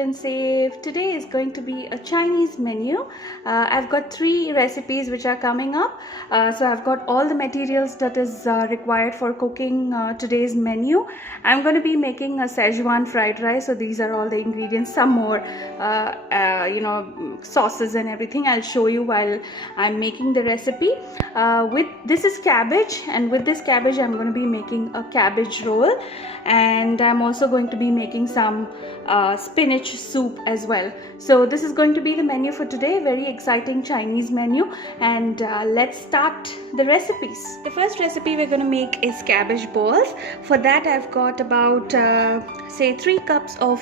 and safe. Today is going to be a Chinese menu. I've got 3 recipes which are coming up. So I've got all the materials that is required for cooking today's menu. I'm going to be making a Szechuan fried rice. So these are all the ingredients, some more sauces and everything. I'll show you while I'm making the recipe. This is cabbage, and with this cabbage I'm going to be making a cabbage roll, and I'm also going to be making some spinach soup as well. So this is going to be the menu for today. Very exciting Chinese menu, and let's start the recipes. The first recipe we're going to make is cabbage balls. For that I've got about say 3 cups of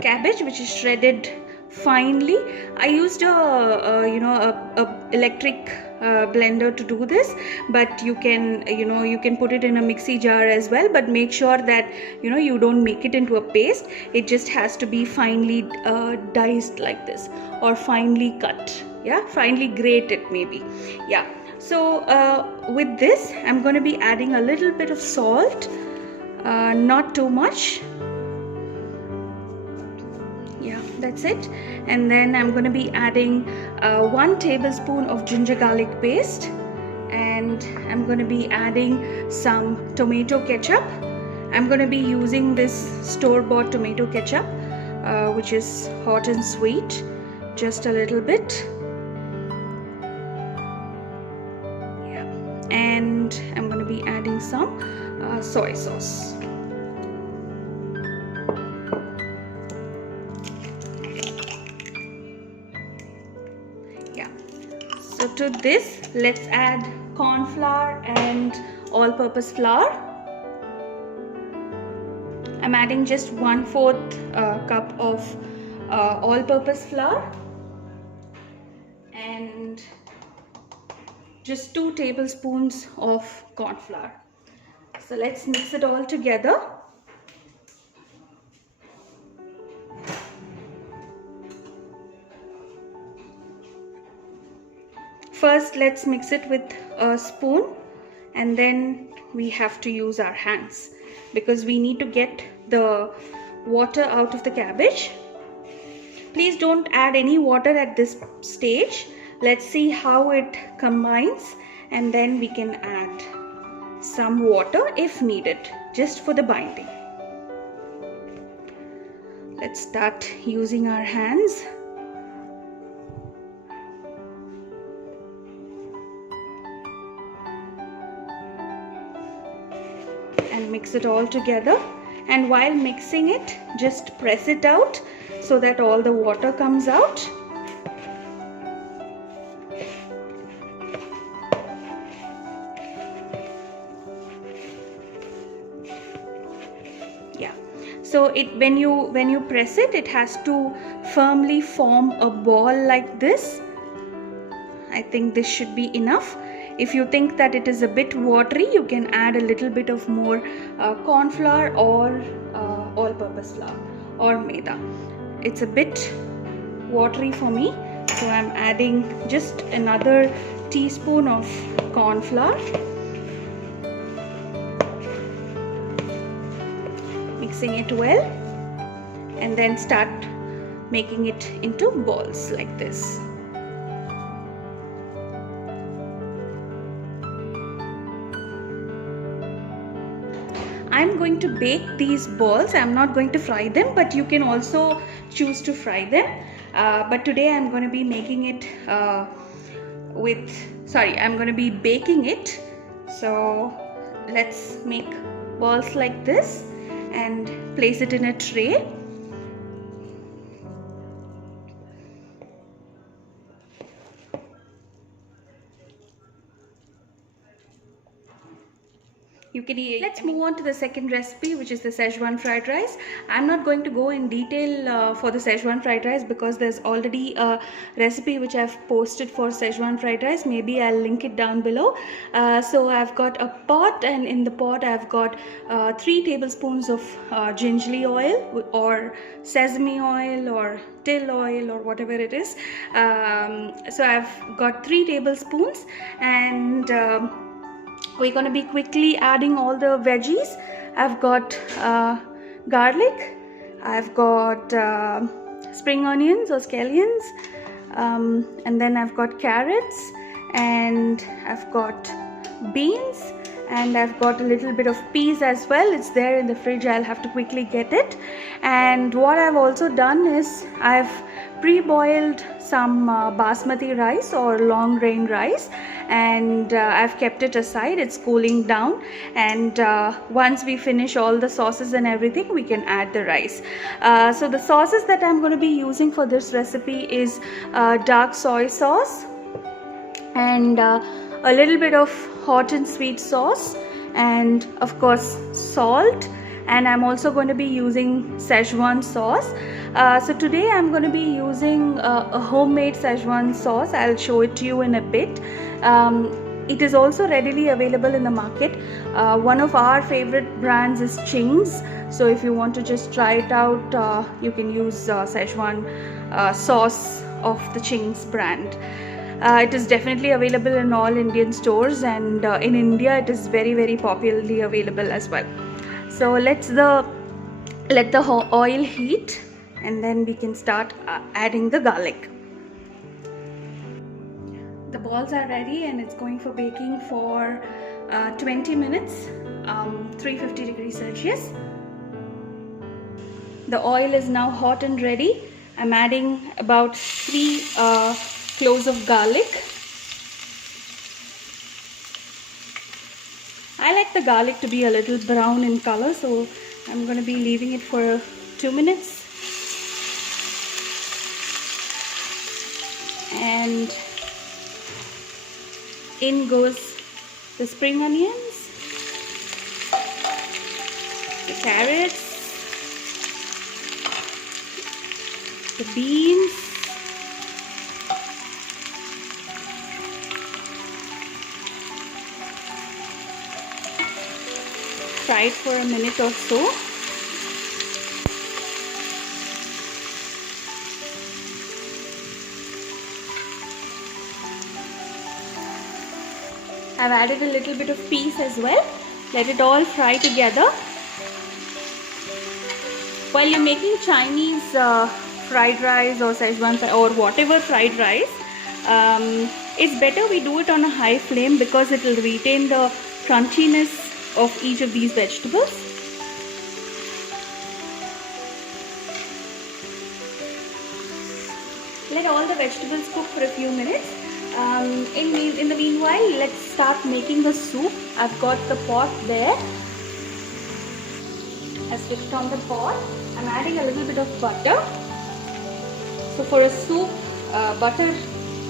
cabbage, which is shredded finely. I used a electric blender to do this, but you can put it in a mixie jar as well, but make sure that you don't make it into a paste. It just has to be finely diced like this, or finely cut, finely grated maybe. So with this I'm going to be adding a little bit of salt, not too much. That's it. And then I'm going to be adding 1 tablespoon of ginger garlic paste, and I'm going to be adding some tomato ketchup. I'm going to be using this store-bought tomato ketchup, which is hot and sweet, just a little bit. And I'm going to be adding some soy sauce. So to this, let's add corn flour and all-purpose flour. I'm adding just 1/4 cup of all-purpose flour and just 2 tablespoons of corn flour. So let's mix it all together. First, let's mix it with a spoon, and then we have to use our hands because we need to get the water out of the cabbage. Please don't add any water at this stage. Let's see how it combines, and then we can add some water if needed, just for the binding. Let's start using our hands. And mix it all together, and while mixing it, just press it out so that all the water comes out. So when you press it, it has to firmly form a ball like this. I think this should be enough. If you think that it is a bit watery, you can add a little bit of more corn flour or all-purpose flour or maida. It's a bit watery for me, so I'm adding just another teaspoon of corn flour. Mixing it well, and then start making it into balls like this. I'm going to bake these balls. I'm not going to fry them, but you can also choose to fry them. But today I'm going to be making it I'm going to be baking it. So let's make balls like this and place it in a tray. Let's move on to the second recipe, which is the Szechuan fried rice. I'm not going to go in detail for the Szechuan fried rice because there's already a recipe which I've posted for Szechuan fried rice. Maybe I'll link it down below. So I've got a pot, and in the pot I've got 3 tablespoons of gingerly oil or sesame oil or till oil or whatever it is. So I've got 3 tablespoons, and we're going to be quickly adding all the veggies. I've got garlic, I've got spring onions or scallions, and then I've got carrots, and I've got beans, and I've got a little bit of peas as well. It's there in the fridge, I'll have to quickly get it. And what I've also done is I've pre-boiled some basmati rice or long grain rice, and I've kept it aside. It's cooling down, and once we finish all the sauces and everything, we can add the rice. So the sauces that I'm going to be using for this recipe is dark soy sauce, and a little bit of hot and sweet sauce, and of course salt, and I'm also going to be using Szechuan sauce. So today I'm going to be using a homemade Szechuan sauce. I'll show it to you in a bit. It is also readily available in the market. One of our favorite brands is Ching's, so if you want to just try it out, you can use Szechuan sauce of the Ching's brand. It is definitely available in all Indian stores, and in India it is very popularly available as well. So let the oil heat, and then we can start adding the garlic. The balls are ready, and it's going for baking for 20 minutes, 350 degrees Celsius. The oil is now hot and ready. I'm adding about 3 cloves of garlic. I like the garlic to be a little brown in color, so I'm going to be leaving it for 2 minutes. And in goes the spring onions, the carrots, the beans, fry it for a minute or so. I've added a little bit of peas as well. Let it all fry together. While you're making Chinese fried rice or Szechuan or whatever fried rice, it's better we do it on a high flame because it will retain the crunchiness of each of these vegetables. Let all the vegetables cook for a few minutes. In the meanwhile, let's start making the soup. I've got the pot there. I switched on the pot. I'm adding a little bit of butter. So for a soup, butter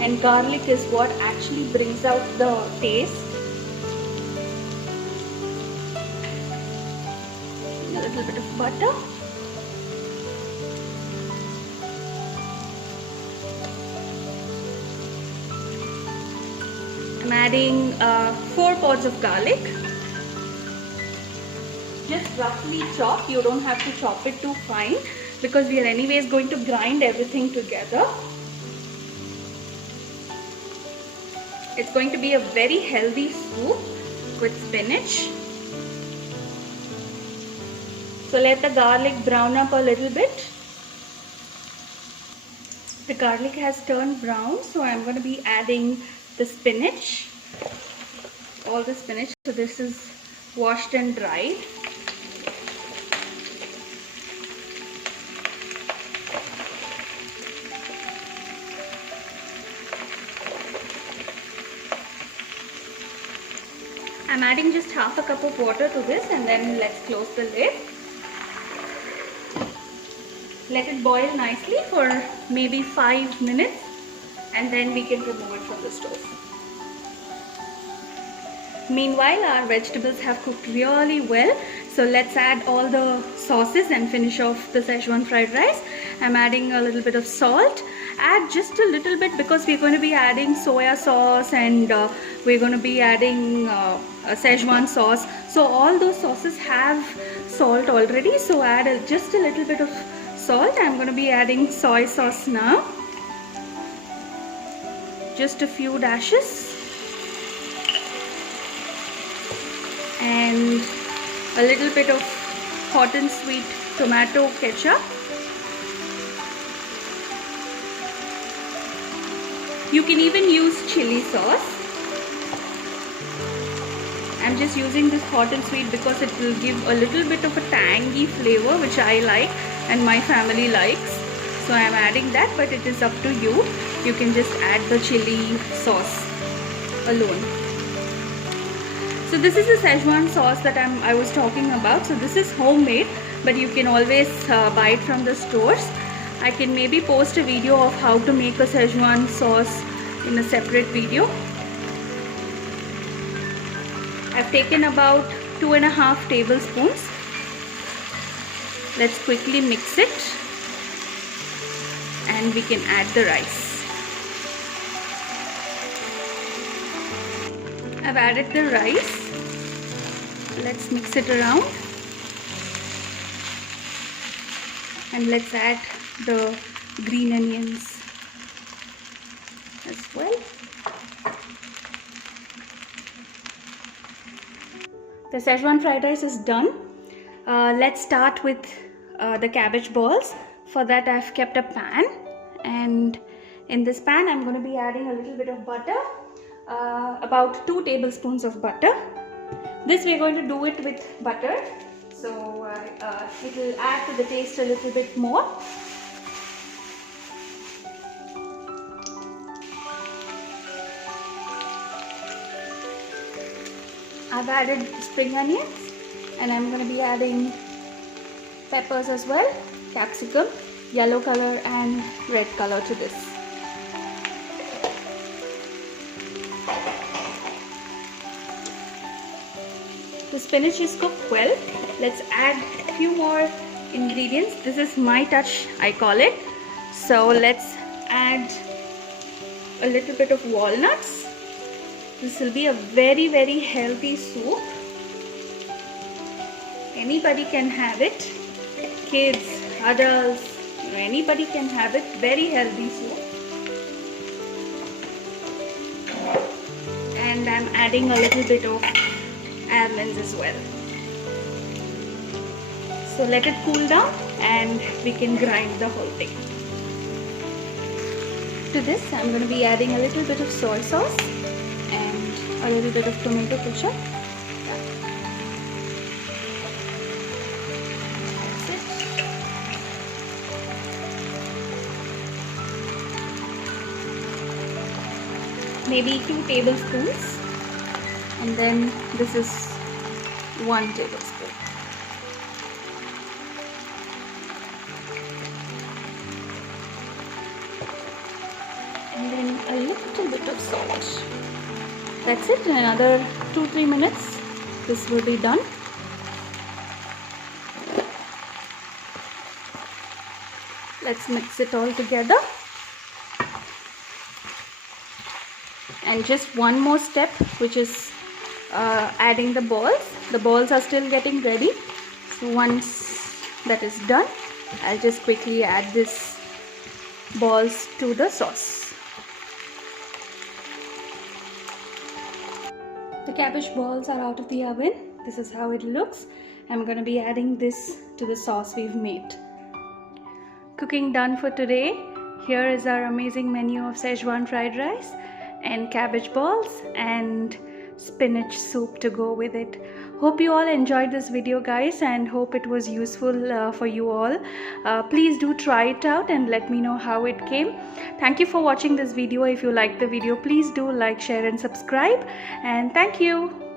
and garlic is what actually brings out the taste. A little bit of butter. I'm adding 4 pods of garlic. Just roughly chop. You don't have to chop it too fine because we are anyways going to grind everything together. It's going to be a very healthy soup with spinach. So let the garlic brown up a little bit. The garlic has turned brown, so I'm going to be adding the spinach, all the spinach. So this is washed and dried. I'm adding just half a cup of water to this, and then let's close the lid. Let it boil nicely for maybe 5 minutes, and then we can remove it from the stove. Meanwhile, our vegetables have cooked really well, so let's add all the sauces and finish off the Szechuan fried rice. I'm adding a little bit of salt. Add just a little bit because we're going to be adding soya sauce, and we're going to be adding a Szechuan sauce. So all those sauces have salt already, so add just a little bit of salt. I'm going to be adding soy sauce now. Just a few dashes. And a little bit of hot and sweet tomato ketchup. You can even use chili sauce. I'm just using this hot and sweet because it will give a little bit of a tangy flavor, which I like and my family likes. So I'm adding that, but it is up to you. You can just add the chili sauce alone. So this is the Schwan sauce that I was talking about. So this is homemade, but you can always buy it from the stores. I can maybe post a video of how to make a Schwan sauce in a separate video. I've taken about 2.5 tablespoons. Let's quickly mix it and we can add the rice. I've added the rice. Let's mix it around and let's add the green onions as well. The Schwan fried rice is done. Let's start with the cabbage balls. For that I've kept a pan, and in this pan I'm going to be adding a little bit of butter, about 2 tablespoons of butter. This we're going to do it with butter, so it will add to the taste a little bit more. I've added spring onions, and I'm going to be adding peppers as well, capsicum, yellow color and red color to this. The spinach is cooked well. Let's add a few more ingredients. This is my touch, I call it. So let's add a little bit of walnuts. This will be a very, very healthy soup. Anybody can have it. Kids, adults, anybody can have it. Very healthy soup. And I'm adding a little bit of almonds as well. So let it cool down and we can grind the whole thing. To this I'm going to be adding a little bit of soy sauce and a little bit of tomato ketchup. That's it. Maybe 2 tablespoons, and then this is 1 tablespoon. And then a little bit of salt. That's it. In another 2-3 minutes this will be done. Let's mix it all together. And just one more step, which is adding the balls. The balls are still getting ready. So once that is done, I'll just quickly add this balls to the sauce. The cabbage balls are out of the oven. This is how it looks. I'm going to be adding this to the sauce we've made. Cooking done for today. Here is our amazing menu of Schwan fried rice and cabbage balls and spinach soup to go with it. Hope you all enjoyed this video, guys, and hope it was useful for you all. Please do try it out and let me know how it came. Thank you for watching this video. If you liked the video, please do like, share and subscribe, and thank you.